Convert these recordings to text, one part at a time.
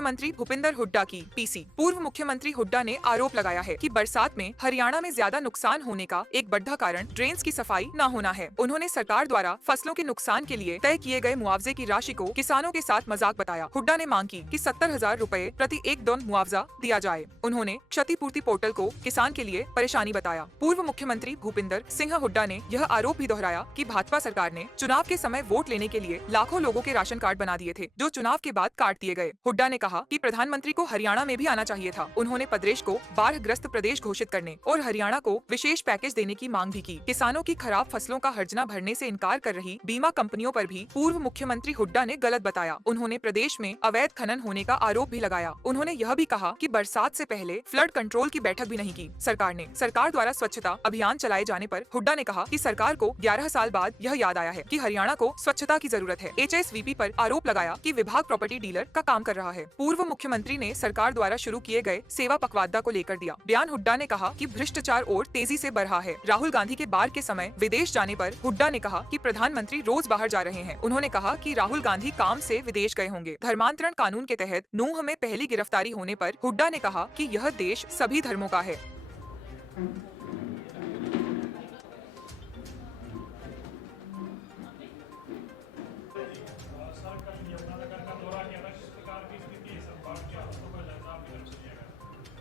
मुख्यमंत्री भूपिंदर हुड्डा की पीसी। पूर्व मुख्यमंत्री हुड्डा ने आरोप लगाया है कि बरसात में हरियाणा में ज्यादा नुकसान होने का एक बड़ा कारण ड्रेन्स की सफाई न होना है। उन्होंने सरकार द्वारा फसलों के नुकसान के लिए तय किए गए मुआवजे की राशि को किसानों के साथ मजाक बताया। हुड्डा ने मांग की कि 70,000 रुपए प्रति एक टन मुआवजा दिया जाए। उन्होंने क्षतिपूर्ति पोर्टल को किसान के लिए परेशानी बताया। पूर्व मुख्यमंत्री भूपिंदर सिंह हुड्डा ने यह आरोप भी दोहराया कि भाजपा सरकार ने चुनाव के समय वोट लेने के लिए लाखों लोगों के राशन कार्ड बना दिए थे, जो चुनाव के बाद काट दिए गए। हुड्डा ने कहा कि प्रधानमंत्री को हरियाणा में भी आना चाहिए था। उन्होंने प्रदेश को बाढ़ग्रस्त प्रदेश घोषित करने और हरियाणा को विशेष पैकेज देने की मांग भी की। किसानों की खराब फसलों का हर्जना भरने से इनकार कर रही बीमा कंपनियों पर भी पूर्व मुख्यमंत्री हुड्डा ने गलत बताया। उन्होंने प्रदेश में अवैध खनन होने का आरोप भी लगाया। उन्होंने यह भी कहा कि बरसात से पहले फ्लड कंट्रोल की बैठक भी नहीं की सरकार ने। सरकार द्वारा स्वच्छता अभियान चलाए जाने पर हुड्डा ने कहा कि सरकार को 11 साल बाद यह याद आया है कि हरियाणा को स्वच्छता की जरूरत है। HSVP पर आरोप लगाया कि विभाग प्रॉपर्टी डीलर का काम कर रहा है। पूर्व मुख्यमंत्री ने सरकार द्वारा शुरू किए गए सेवा पखवाड़ा को लेकर दिया बयान। हुड्डा ने कहा कि भ्रष्टाचार और तेजी से बढ़ रहा है। राहुल गांधी के बाढ़ के समय विदेश जाने पर हुड्डा ने कहा कि प्रधानमंत्री रोज बाहर जा रहे हैं। उन्होंने कहा कि राहुल गांधी काम से विदेश गए होंगे। धर्मांतरण कानून के तहत नूंह में पहली गिरफ्तारी होने पर हुड्डा ने कहा कि यह देश सभी धर्मों का है।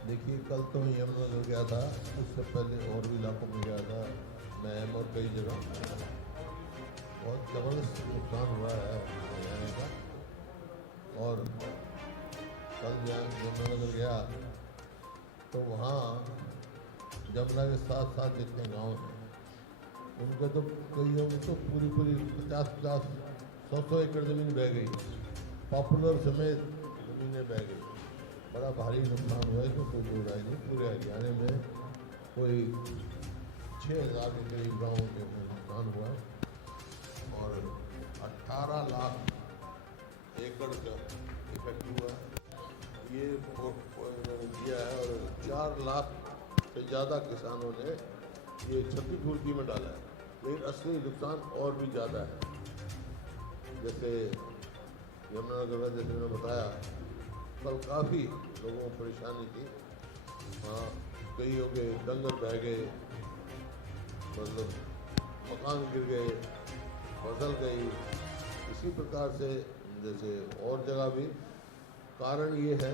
देखिए, कल तो मैं यमुना गया था, उससे पहले और भी इलाकों में गया था, मैम और कई जगह। बहुत ज़बरदस्त नुकसान हुआ है हरियाणा का। और कल यमुनानगर गया तो वहाँ यमुना के साथ साथ जितने गांव हैं उनके तो कई तो पूरी 50-50, 100-100 एकड़ ज़मीन बह गई। पॉपुलर समेत ज़मीनें बह गई। बड़ा भारी नुकसान हुआ है, इसमें कोई दो राय नहीं। पूरे हरियाणा में कोई 6,000 के करीब गाँव के नुकसान हुआ और 18 लाख एकड़ का इफेक्ट हुआ ये दिया है। और 4 लाख से ज़्यादा किसानों ने ये क्षतिपूर्ति में डाला है, लेकिन असली नुकसान और भी ज़्यादा है। जैसे यमुनानगर में जैसे मैंने बताया, कल काफ़ी लोगों को परेशानी थी। हाँ, कई हो गए, डंगर बह गए, मतलब मकान गिर गए, फसल गई। इसी प्रकार से जैसे और जगह भी कारण ये है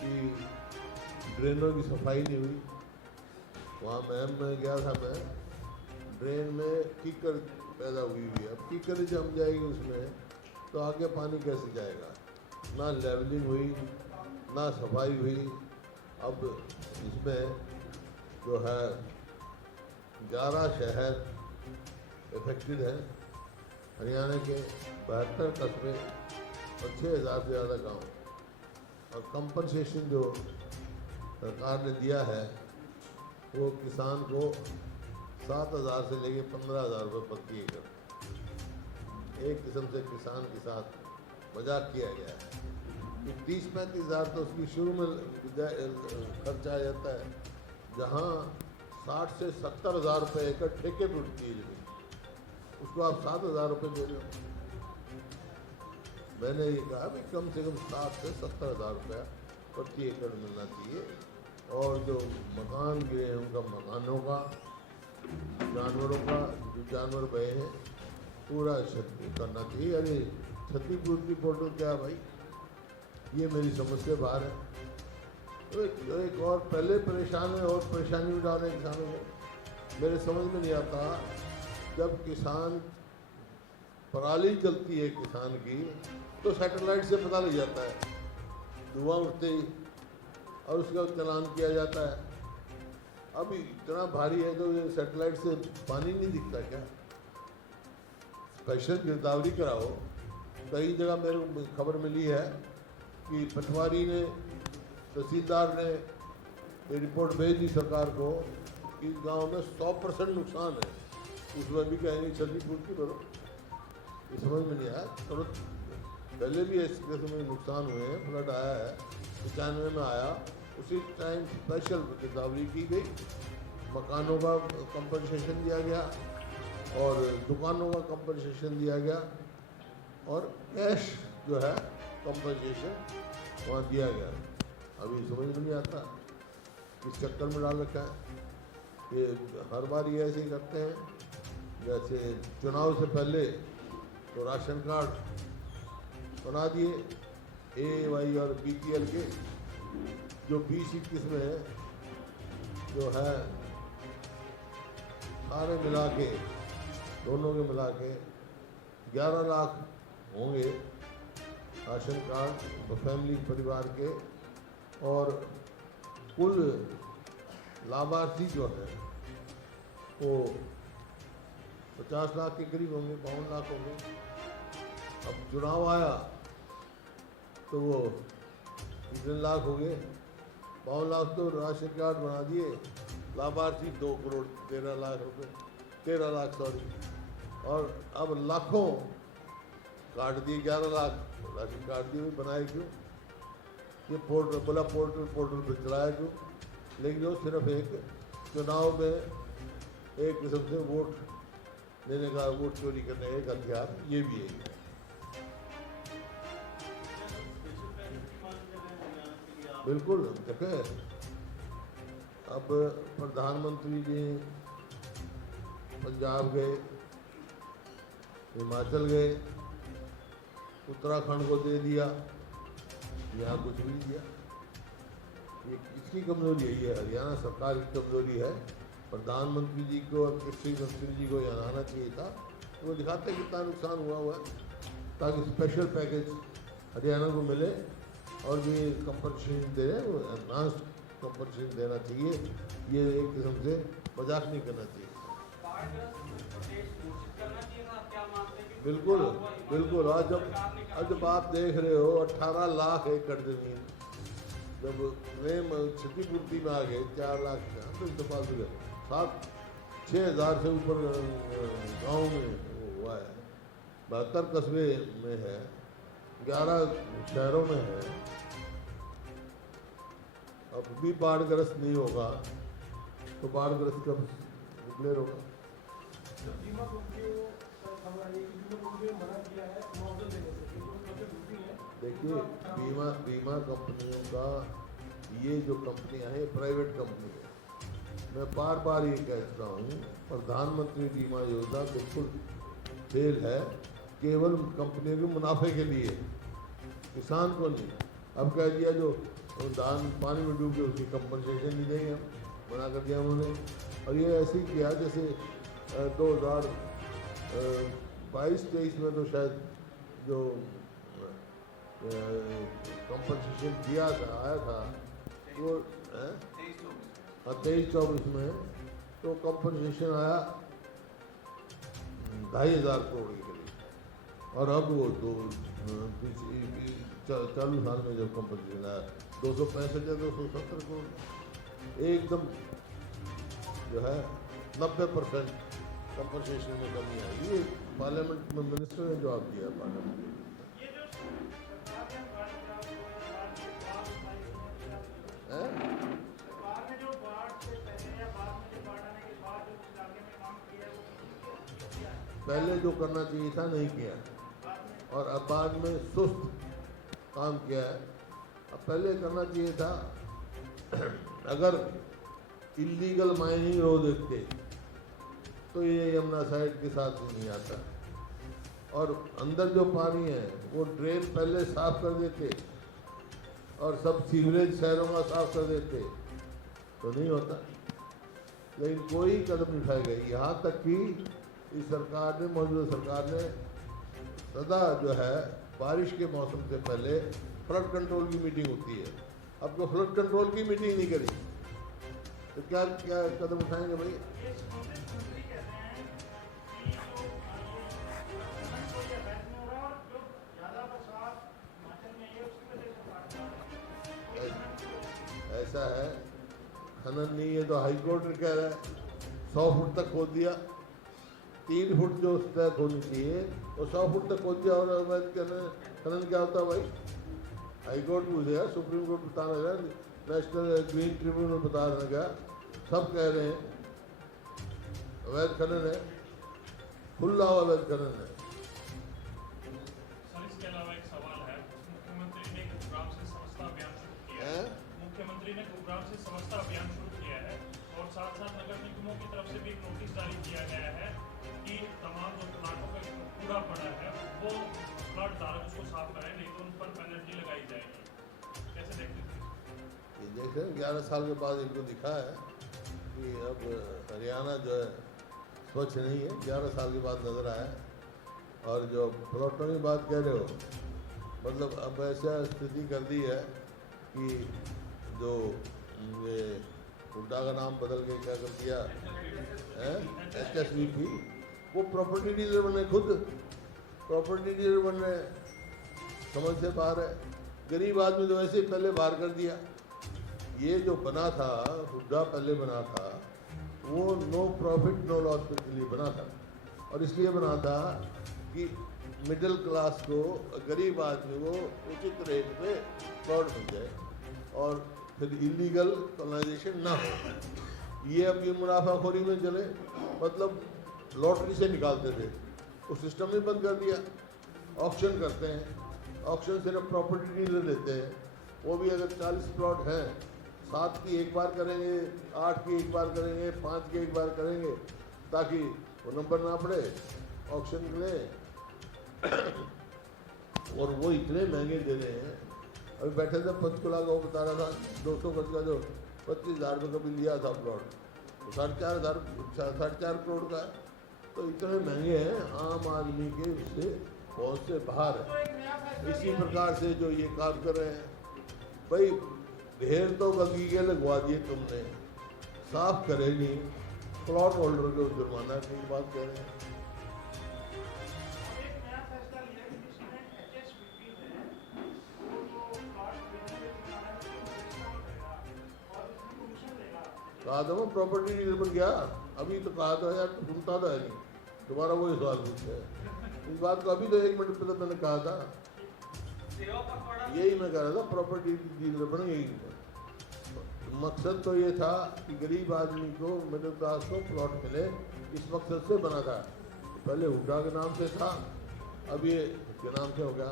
कि ड्रेनों की सफाई नहीं हुई। वहाँ मैम में गया था मैं, ड्रेन में कीकर पैदा हुई है। अब कीकर जम जाएगी उसमें तो आगे पानी कैसे जाएगा। ना लेवलिंग हुई, ना सफाई हुई। अब इसमें जो है 11 शहर इफेक्टेड है, हरियाणा के 72 कस्बे और 6,000 से ज़्यादा गांव। और कंपनसेशन जो सरकार ने दिया है वो किसान को 7,000 से लेके 15,000 रुपये प्रति एकड़। एक किस्म से किसान के साथ मजाक किया गया है कि 30-35 हज़ार तो उसकी शुरू में खर्चा आ जाता है, जहाँ 60 से 70 हज़ार रुपये एकड़ ठेके पर उठती है जमीन, उसको आप 7,000 रुपये दे रहे हो। मैंने ये कहा कि कम से कम 60 से 70 हज़ार रुपया प्रति एकड़ मिलना चाहिए। और जो मकान गिरे हैं उनका मकानों का, जानवरों का, जो जानवर बहे हैं, पूरा क्षति करना चाहिए। अरे क्षतिपूर्ति पोर्टल क्या भाई, ये मेरी समझ से बाहर है। तो एक और पहले परेशान है और परेशानी में डाले किसानों को। मेरे समझ में नहीं आता, जब किसान पराली जलती है किसान की तो सैटेलाइट से पता लग जाता है, धुआं उठते ही, और उसका चालान किया जाता है। अब इतना भारी है तो ये सैटेलाइट से पानी नहीं दिखता क्या? स्पेशल गिरदावरी कराओ। कई जगह मेरे को खबर मिली है कि पटवारी ने, तहसीलदार ने ये रिपोर्ट भेज दी सरकार को कि इस गांव में 100% नुकसान है, उसमें भी कहेंगे क्षतिपूर्ति करो। ये समझ में नहीं आया। थोड़ा पहले भी इस किस्म में नुकसान हुए हैं, फ्लड आया है, 95 में आया, उसी टाइम स्पेशल गिरदावरी की गई, मकानों का कंपनसेशन दिया गया और दुकानों का कंपनसेशन दिया गया और कैश जो है कंपनसेशन वहाँ दिया गया। अभी समझ में नहीं आता किस चक्कर में डाल रखा है। ये हर बार ये ऐसे ही करते हैं, जैसे चुनाव से पहले तो राशन कार्ड बना दिए ए, वाई और BPL के, जो 20-21 में है, जो है सारे मिला के, दोनों के मिला के 11 लाख होंगे राशन कार्ड फैमिली परिवार के, और कुल लाभार्थी जो है वो 50 लाख के करीब होंगे, 52 लाख होंगे। अब चुनाव आया तो वो 3 लाख हो गए, 52 लाख तो राशन कार्ड बना दिए, लाभार्थी 2 करोड़ 13 लाख रुपए, 13 लाख सॉरी, और अब लाखों काट दिए, 11 लाख राशन कार्ड दिए, बनाए क्यों? ये पोर्टल बोला पोर्टल पे चलाया क्यों? लेकिन वो सिर्फ एक चुनाव में एक किस्म से वोट लेने का, वोट चोरी करने का एक हथियार ये भी है। बिल्कुल देखें, अब प्रधानमंत्री जी पंजाब गए, हिमाचल गए, उत्तराखंड को दे दिया, यहाँ कुछ भी नहीं दिया। ये इसकी कमजोरी है, ये हरियाणा सरकार की कमजोरी है। प्रधानमंत्री जी को और कृषि मंत्री जी को यहाँ आना चाहिए था, वो दिखाते कितना नुकसान हुआ है, ताकि स्पेशल पैकेज हरियाणा को मिले और जो ये कंपनसेशन दे रहे हैं वो एडवांस कंपनसेशन देना चाहिए। ये एक किस्म से मजाक नहीं करना चाहिए। बिल्कुल बिल्कुल। आज जब आप देख रहे हो 18 लाख एकड़ जमीन, जब प्रेम क्षतिपूर्ति में आ गए 4 लाख तो इस्तेमाल हो गया, 7-6 हज़ार से ऊपर गाँव में हुआ है, 72 कस्बे में है, 11 शहरों में है। अब भी बाढ़ग्रस्त नहीं होगा तो बाढ़ग्रस्त कब डिक्लेयर होगा? देखिए, बीमा कंपनियों का, ये जो कंपनियां हैं प्राइवेट कंपनी है। मैं बार बार ये कहता हूँ, प्रधानमंत्री बीमा योजना बिल्कुल फेल है, केवल कंपनियों के मुनाफे के लिए, किसान को नहीं। अब कह दिया जो धान पानी में डूब गए उसकी कंपनसेशन नहीं देंगे, हम मना कर दिया उन्होंने। और ये ऐसे ही किया जैसे 2022-23 में तो शायद जो कंपनसेशन दिया था, आया था वो 23-24 में तो कंपनसेशन आया 2,500 करोड़ के करीब। और अब वो चालू साल में जब कंपनसेशन आया 265 या 270 करोड़, एकदम जो है 90% कंपनसेशन में कमी आई। ये पार्लियामेंट में मिनिस्टर ने जवाब दिया पार्लियामेंट में। पहले जो करना चाहिए था नहीं किया, और अब बाद में सुस्त काम किया है। अब पहले करना चाहिए था, अगर इलीगल माइनिंग रोक देते तो ये यमुना साइड के साथ ही नहीं आता, और अंदर जो पानी है वो ड्रेन पहले साफ कर देते और सब सीवरेज शहरों का साफ कर देते तो नहीं होता। लेकिन कोई कदम नहीं उठाए गए। यहाँ तक कि इस सरकार ने, मौजूदा सरकार ने सदा जो है बारिश के मौसम से पहले फ्लड कंट्रोल की मीटिंग होती है, अब तो फ्लड कंट्रोल की मीटिंग नहीं करी तो क्या क्या कदम उठाएंगे भाई? ऐसा है, खनन नहीं है तो हाई कोर्ट कह रहा है 100 फुट तक खोद दिया, 3 फुट जो तक होनी चाहिए वो 100 फुट तक खोद दिया। और अवैध खनन क्या होता है भाई? हाई कोर्ट पूछेगा, सुप्रीम कोर्ट बताना गया, नेशनल ग्रीन ट्रिब्यूनल बताना गया, सब कह रहे हैं अवैध खनन है, खुला अवैध खनन है। सर, इसके अलावा एक सवाल है, मुख्यमंत्री ने ग्राम से मुख्यमंत्री ने गुरुग्राम से समस्ता अभियान शुरू किया है और साथ साथ नगर निगमों की तरफ से भी एक नोटिस जारी किया गया है कि तमाम जो प्लाटों का कूड़ा पड़ा है वो प्लाट धारक उसको साफ करें, नहीं तो उन पर पेनल्टी लगाई जाएगी। कैसे देखते हैं? ये देख रहे हैं 11 साल के बाद इनको दिखा है कि अब हरियाणा जो है स्वच्छ नहीं है, 11 साल के बाद नज़र आया है। और जो प्लॉटों की बात कह रहे हो, मतलब अब ऐसा स्थिति कर दी है कि जो ये हुड्डा का नाम बदल के क्या कर दिया है, HSBP, वो प्रॉपर्टी डीलर बने, खुद प्रॉपर्टी डीलर बन रहे हैं, समझ से बाहर है। गरीब आदमी तो वैसे ही पहले बाहर कर दिया। ये जो बना था, हुड्डा पहले बना था, वो नो प्रॉफिट नो लॉस के लिए बना था, और इसलिए बना था कि मिडिल क्लास को, गरीब आदमी को उचित रेट पे प्लॉट मिल जाए और फिर इलीगल कॉलोनाइजेशन ना हो। ये अब ये मुनाफाखोरी में चले, मतलब लॉटरी से निकालते थे, वो सिस्टम ही बंद कर दिया। ऑक्शन करते हैं, ऑक्शन सिर्फ प्रॉपर्टी डीलर लेते हैं, वो भी अगर 40 प्लॉट हैं, 7 की एक बार करेंगे, 8 की एक बार करेंगे, 5 की एक बार करेंगे, ताकि वो नंबर ना पड़े ऑक्शन के लिए। और वो इतने महंगे दे रहे हैं। अभी बैठे थे पंचकुला का, वो बता रहा था 200 गज का जो 25,000 रुपये का भी लिया था प्लॉट, तो 4.5 करोड़ का है। तो इतने महंगे हैं, आम आदमी के उससे बहुत से बाहर है। इसी प्रकार से जो ये काम कर रहे हैं, भाई ढेर तो गंदगी के लगवा दिए तुमने, साफ करे नहीं, प्लॉट होल्डर को जुर्माना की बात कह रहे हैं। कहा था वो प्रॉपर्टी डीलर बन गया, अभी तो कहा था यार, सुनता था नहीं, तुम्हारा वही सवाल पूछते हैं इस बात को। अभी तो 1 मिनट पहले मैंने कहा था, यही मैं कह रहा था, प्रॉपर्टी डीलर बन गई। मकसद तो ये था कि गरीब आदमी को, मिडिल क्लास को प्लॉट मिले, इस मकसद से बना था। पहले हुड्डा के नाम से था, अब ये इसके नाम से हो गया।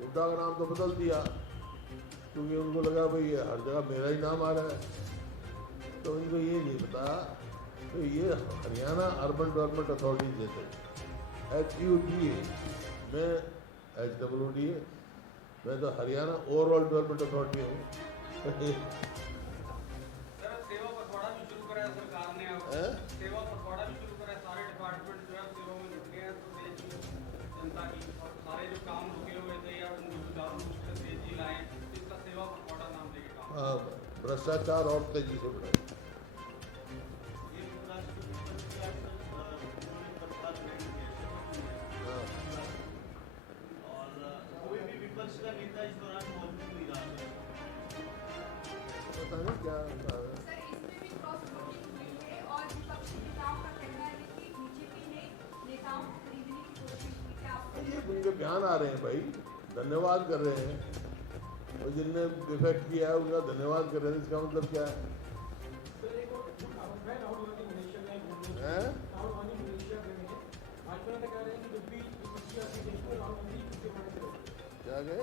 हुड्डा का नाम तो बदल दिया क्योंकि उनको लगा भाई ये हर जगह मेरा ही नाम आ रहा है, तो इनको ये नहीं पता तो ये हरियाणा अर्बन डेवलपमेंट अथॉरिटी जैसे HUDA, मैं HWDA, मैं तो हरियाणा ओवरऑल डेवलपमेंट अथॉरिटी हूँ। सेवा पखवाड़ा भी शुरू करा है सरकार ने, अब सेवा पखवाड़ा भी शुरू करा है। सारे डिपार्टमेंट जो है सेवा में जुट गए हैं, तो देश की जनता की सारे जो काम रुके हुए थे या उनको सुचारू रूप से तेजी लाएं, इसका सेवा पखवाड़ा नाम देके काम। भ्रष्टाचार और तेजी से बढ़े। पता नहीं क्या सर, इसमें भी क्रॉस वोटिंग हुई है और विपक्षी नेताओं का कहना है कि बीजेपी ने नेताओं को खरीदने की कोशिश की। क्या आपको ये उनके बयान आ रहे हैं भाई, धन्यवाद कर रहे हैं, और जिनने डिफेक्ट किया है उनका धन्यवाद कर रहे हैं, इसका मतलब क्या है? क्या गए?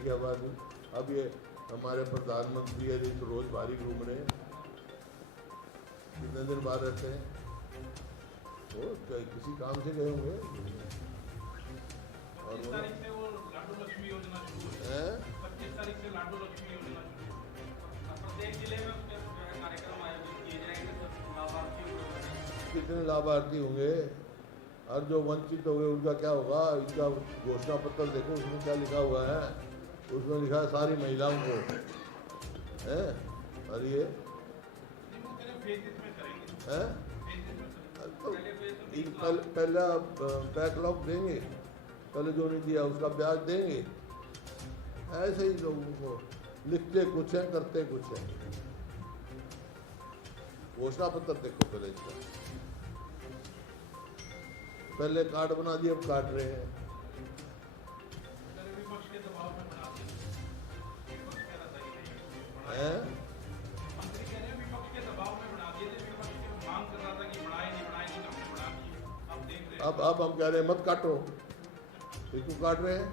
क्या बात है? अब ये हमारे प्रधानमंत्री है, तो रोज बाहर घूम रहे हैं, कितने दिन बाहर रहते हैं, वो किसी काम से गए होंगे। और 25 तारीख से वो लाडू लक्ष्मी योजना शुरू हुई है। 25 तारीख से लाडू लक्ष्मी योजना शुरू हुई है। प्रत्येक जिले में उसके कार्यक्रम आयोजित किए जाएंगे, सब लाभार्थी होंगे। कितने लाभार्थी होंगे और जो वंचित हो गए उनका क्या होगा? इनका घोषणा पत्र देखो, उसमें क्या लिखा हुआ है? उसमें लिखा है सारी महिलाओं को है, और ये है तो पहला बैकलॉग देंगे, पहले जो नहीं दिया उसका ब्याज देंगे। ऐसे ही लोगों को लिखते कुछ है, करते कुछ है। घोषणा पत्र देखो पहले इसका, पहले कार्ड बना दिए, अब काट रहे हैं। मंत्री कह रहे हैं विपक्ष के दबाव में बढ़ा दिए थे, विपक्ष की मांग कर रहा था कि बढ़ाए नहीं, हमने बढ़ा दिए। अब देख रहे हैं, अब हम कह रहे हैं मत काटो, इसको काट रहे हैं,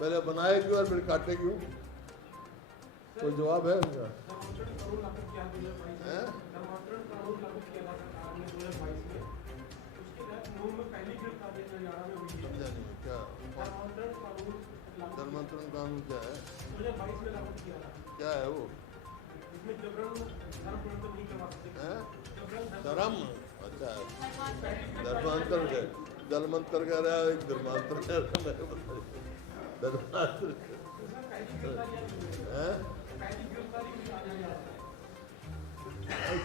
पहले बनाए क्यों और फिर काटे क्यों? कोई जवाब है उनका? हैं? समझा नहीं क्या धर्मांतरण कानून क्या है? क्या है वो? हैं? धर्म, अच्छा धर्मांतर है, धर्मांतर कह रहा है, धर्मांतर कह रहा है, धर्मांतर हैं?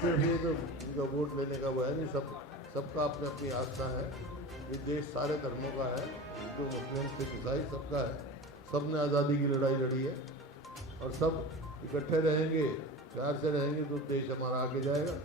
सिर्फ ये तो उनका वोट लेने का वो है नहीं, सबका अपनी अपनी आस्था है। ये देश सारे धर्मों का है, हिंदू मुस्लिम सिख ईसाई सबका है, सब ने आज़ादी की लड़ाई लड़ी है और सब इकट्ठे रहेंगे, प्यार से रहेंगे तो देश हमारा आगे जाएगा।